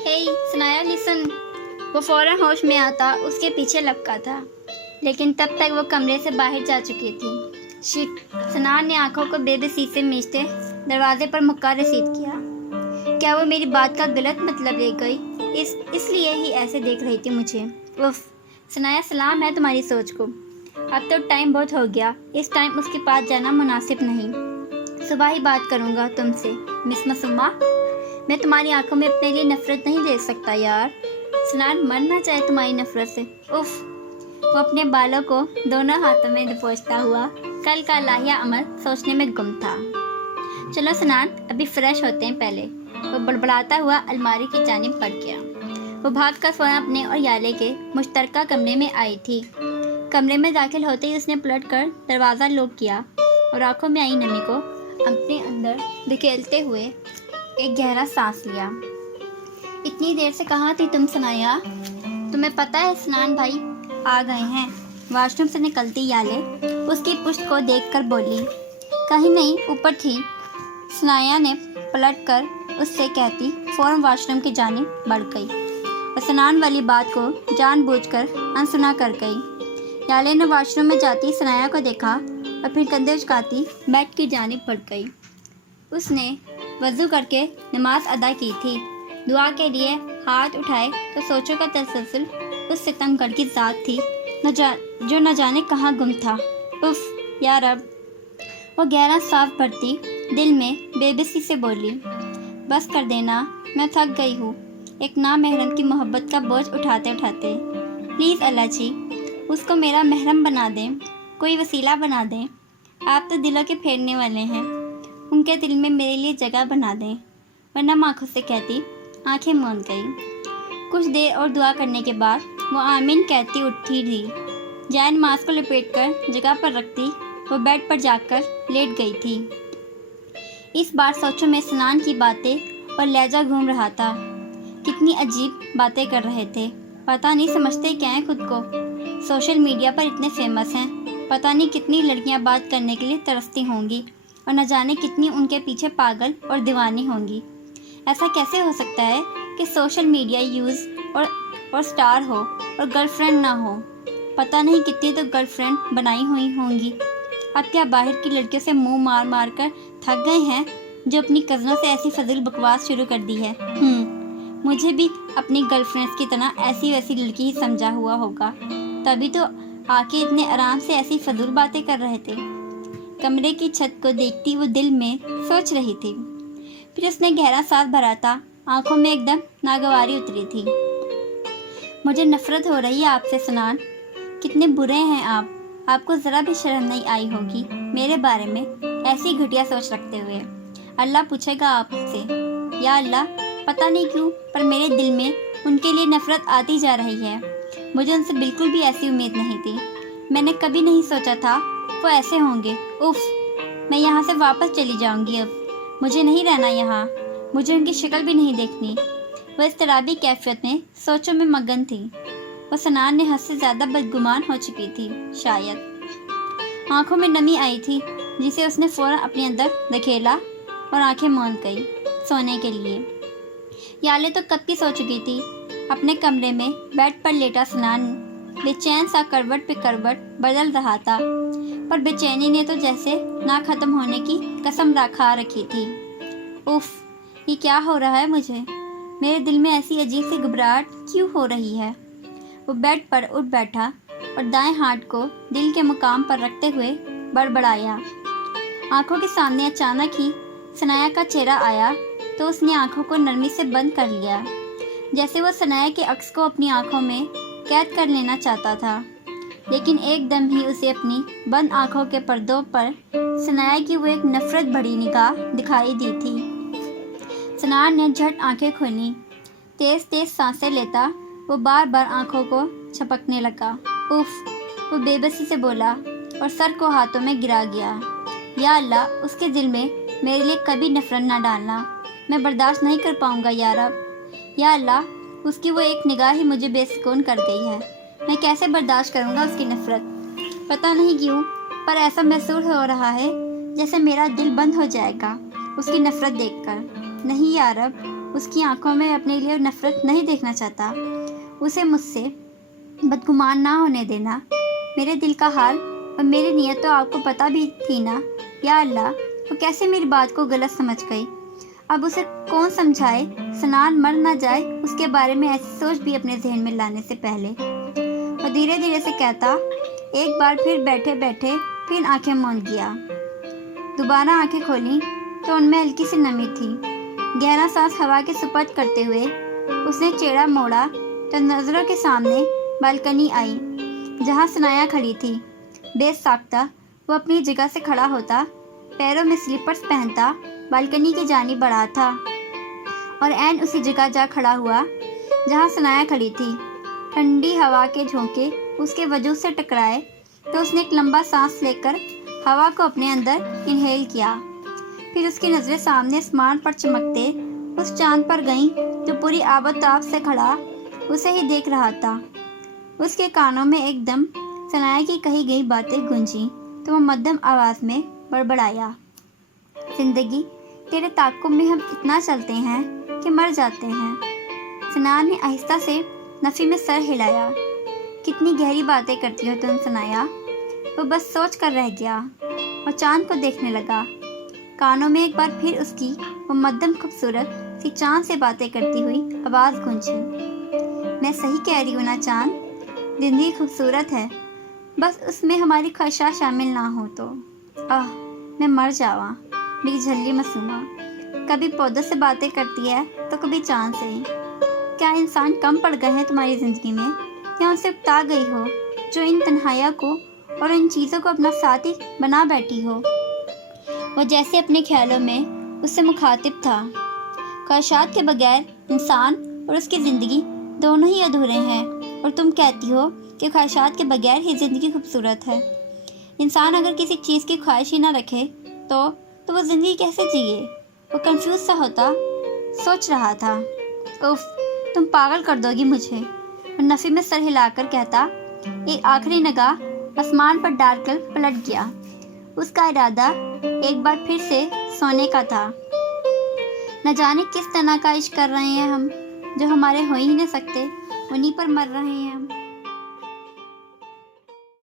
हे Sanaya listen. वो फौरन होश में आता उसके पीछे लपका था, लेकिन तब तक वो कमरे से बाहर जा चुकी थी। शिट। सनाया ने आंखों को बेबसी से मीचते दरवाजे पर मुक्का रसीद किया। क्या वो मेरी बात का गलत मतलब ले गई? इसलिए ही ऐसे देख रही थी मुझे। उफ। सनाया, सलाम है तुम्हारी सोच को। अब तो टाइम बहुत हो गया, इस टाइम उसके पास जाना मुनासिब नहीं। सुबह ही बात करूँगा तुमसे मिस मसूमा। मैं तुम्हारी आंखों में अपने लिए नफरत नहीं दे सकता यार। सनाया मरना चाहे तुम्हारी नफरत से। उफ। वो अपने बालों को दोनों हाथों में दबोचता हुआ कल का लाहिया अमल सोचने में गुम था। चलो सनान, अभी फ्रेश होते हैं पहले। वो बड़बड़ाता हुआ अलमारी की जानिब बढ़ गया। वो भागकर फौरन अपने और याले के मुश्तरका कमरे में आई थी। कमरे में दाखिल होते ही उसने पलटकर दरवाज़ा लॉक किया और आंखों में आई नमी को अपने अंदर धकेलते हुए एक गहरा सांस लिया। इतनी देर से कहाँ थी तुम सनाया? तुम्हें पता है स्नान भाई आ गए हैं। वॉशरूम से निकलती याले उसकी पुश्त को देखकर बोली। कहीं नहीं, ऊपर थी। सनाया ने पलटकर उससे कहती फौरन वॉशरूम की जानिब बढ़ गई और स्नान वाली बात को जानबूझकर अनसुना कर गई। याले ने वॉशरूम में जाती सनाया को देखा और फिर कंधे उचकाती बेड की जानिब बढ़ गई। उसने वज़ू करके नमाज अदा की थी। दुआ के लिए हाथ उठाए तो सोचों का तसलसल उस सितमगढ़ की ज़ात थी जो न जाने कहाँ गुम था। उफ या रब। वो गहरा साफ भरती दिल में बेबसी से बोली, बस कर देना, मैं थक गई हूँ एक नामहरम की मोहब्बत का बोझ उठाते उठाते। प्लीज़ अल्लाह जी, उसको मेरा महरम बना दें, कोई वसीला बना दें। आप तो दिलों के फेरने वाले हैं, उनके दिल में मेरे लिए जगह बना दें। वरना आँखों से कहती आंखें मूंद गई। कुछ देर और दुआ करने के बाद वो आमीन कहती उठी थी। जाए नमाज को लपेटकर जगह पर रखती वो बेड पर जाकर लेट गई थी। इस बार सोचों में स्नान की बातें और लहजा घूम रहा था। कितनी अजीब बातें कर रहे थे, पता नहीं समझते क्या है खुद को। सोशल मीडिया पर इतने फेमस हैं, पता नहीं कितनी लड़कियां बात करने के लिए तरसती होंगी और न जाने कितनी उनके पीछे पागल और दीवानी होंगी। ऐसा कैसे हो सकता है कि सोशल मीडिया यूज़ और स्टार हो और गर्लफ्रेंड ना हो? पता नहीं कितनी तो गर्लफ्रेंड बनाई हुई होंगी। अब क्या बाहर की लड़कियों से मुंह मार मार कर थक गए हैं जो अपनी कज़नों से ऐसी फजूल बकवास शुरू कर दी है। मुझे भी अपनी गर्लफ्रेंड्स की तरह ऐसी वैसी लड़की ही समझा हुआ होगा, तभी तो आके इतने आराम से ऐसी फजूल बातें कर रहे थे। कमरे की छत को देखती वो दिल में सोच रही थी। फिर उसने गहरा सांस भरा था, आंखों में एकदम नागवारी उतरी थी। मुझे नफरत हो रही है आपसे सनान। कितने बुरे हैं आप। आपको ज़रा भी शर्म नहीं आई होगी मेरे बारे में ऐसी घटिया सोच रखते हुए। अल्लाह पूछेगा आपसे। या अल्लाह, पता नहीं क्यों पर मेरे दिल में उनके लिए नफरत आती जा रही है। मुझे उनसे बिल्कुल भी ऐसी उम्मीद नहीं थी। मैंने कभी नहीं सोचा था वो ऐसे होंगे। उफ, मैं यहाँ से वापस चली जाऊँगी अब। मुझे नहीं रहना यहाँ, मुझे उनकी शक्ल भी नहीं देखनी। वह इस तराबी कैफियत में सोचों में मगन थी। वो सनान ने हद से ज़्यादा बदगुमान हो चुकी थी शायद। आंखों में नमी आई थी जिसे उसने फ़ौरन अपने अंदर धकेला और आंखें मूंद गई सोने के लिए। याले तो कब की सो चुकी थी। अपने कमरे में बेड पर लेटा सनान बेचैन सा करवट पे करवट बदल रहा था, पर बेचैनी ने तो जैसे ना ख़त्म होने की कसम खा रखी थी। उफ, ये क्या हो रहा है मुझे? मेरे दिल में ऐसी अजीब सी घबराहट क्यों हो रही है? वो बेड पर उठ बैठा और दाएं हाथ को दिल के मुकाम पर रखते हुए बड़बड़ाया। आंखों के सामने अचानक ही सनाया का चेहरा आया तो उसने आंखों को नरमी से बंद कर लिया, जैसे वो सनाया के अक्स को अपनी आंखों में कैद कर लेना चाहता था। लेकिन एकदम ही उसे अपनी बंद आंखों के पर्दों पर सनाया की वो एक नफरत भरी निगाह दिखाई दी थी। सनाया ने झट आंखें खोली। तेज तेज सांसें लेता वो बार बार आंखों को झपकने लगा। उफ, वो बेबसी से बोला और सर को हाथों में गिरा गया। या अल्लाह, उसके दिल में मेरे लिए कभी नफरत ना डालना, मैं बर्दाश्त नहीं कर पाऊंगा या रब। या अल्लाह, उसकी वो एक निगाह ही मुझे बेसुकून कर गई है। मैं कैसे बर्दाश्त करूंगा उसकी नफरत? पता नहीं क्यों पर ऐसा महसूस हो रहा है जैसे मेरा दिल बंद हो जाएगा उसकी नफरत देखकर। नहीं या रब, اس کی آنکھوں میں اپنے لیے نفرت نہیں دیکھنا چاہتا۔ اسے مجھ سے بدگمان نہ ہونے دینا۔ میرے دل کا حال اور میری نیت تو آپ کو پتہ بھی تھی نا۔ یا اللہ، وہ کیسے میری بات کو غلط سمجھ گئی۔ اب اسے کون سمجھائے؟ سنان مر نہ جائے اس کے بارے میں ایسی سوچ بھی اپنے ذہن میں لانے سے پہلے وہ دھیرے دھیرے سے کہتا، ایک بار پھر بیٹھے بیٹھے پھر آنکھیں موند گیا۔ دوبارہ آنکھیں کھولیں تو ان میں ہلکی سی نمی تھی۔ گہرا سانس ہوا کے سپرد کرتے ہوئے اس نے چہرہ موڑا تو نظروں کے سامنے بالکنی آئی جہاں ثنایا کھڑی تھی۔ بے ساختہ وہ اپنی جگہ سے کھڑا ہوتا، پیروں میں سلیپرز پہنتا بالکنی کی جانب بڑھا تھا اور عین اسی جگہ جا کھڑا ہوا جہاں ثنایا کھڑی تھی۔ ٹھنڈی ہوا کے جھونکے اس کے وجود سے ٹکرائے تو اس نے ایک لمبا سانس لے کر ہوا کو اپنے اندر انہیل کیا۔ پھر اس کی نظریں سامنے آسمان پر چمکتے اس چاند پر گئیں جو پوری آب و تاب سے کھڑا اسے ہی دیکھ رہا تھا۔ اس کے کانوں میں ایک دم ثنایا کی کہی گئی باتیں گونجیں تو وہ مدھم آواز میں بڑبڑایا، زندگی تیرے تعاقب میں ہم اتنا چلتے ہیں کہ مر جاتے ہیں۔ ثنایا نے آہستہ سے نفی میں سر ہلایا۔ کتنی گہری باتیں کرتی ہو تم ثنایا۔ وہ بس سوچ کر رہ گیا اور چاند کو دیکھنے لگا۔ کانوں میں ایک بار پھر اس کی وہ مدھم خوبصورت سی چاند سے باتیں کرتی ہوئی آواز گونجی، میں صحیح کہہ رہی ہوں نا چاند؟ زندگی خوبصورت ہے، بس اس میں ہماری خواہشات شامل نہ ہوں تو میں مر جاواں میری جھلی معصومہ۔ کبھی پودوں سے باتیں کرتی ہے تو کبھی چاند سے۔ کیا انسان کم پڑ گئے ہیں تمہاری زندگی میں، یا ان سے اکتا گئی ہو جو ان تنہائیوں کو اور ان چیزوں کو اپنا ساتھی بنا بیٹھی ہو؟ وہ جیسے اپنے خیالوں میں اس سے مخاطب تھا۔ خواہشات کے بغیر انسان اور اس کی زندگی دونوں ہی ادھورے ہیں، اور تم کہتی ہو کہ خواہشات کے بغیر ہی زندگی خوبصورت ہے۔ انسان اگر کسی چیز کی خواہش ہی نہ رکھے تو وہ زندگی کیسے جیے؟ وہ کنفیوز سا ہوتا، سوچ رہا تھا، اف تم پاگل کر دو گی مجھے۔ اور نفی میں سر ہلا کر کہتا، ایک آخری نگاہ آسمان پر ڈال کر پلٹ گیا۔ اس کا ارادہ ایک بار پھر سے سونے کا تھا۔ نہ جانے کس طرح کا عشق کر رہے ہیں ہم، جو ہمارے ہو ہی نہیں سکتے، انہی پر مر رہے ہیں ہم۔